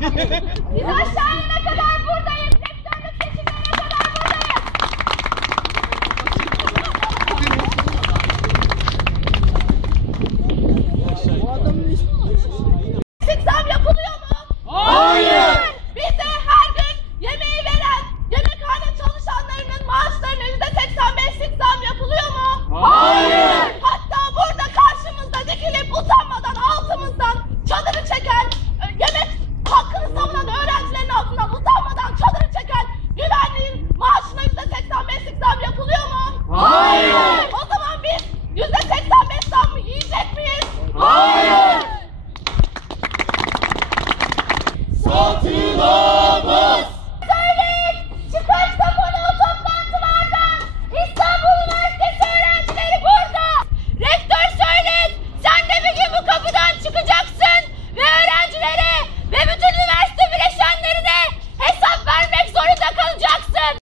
Biz aşağı inene kadar buradayız. Rektörlük seçimlerine kadar buradayız. Bu adamın işi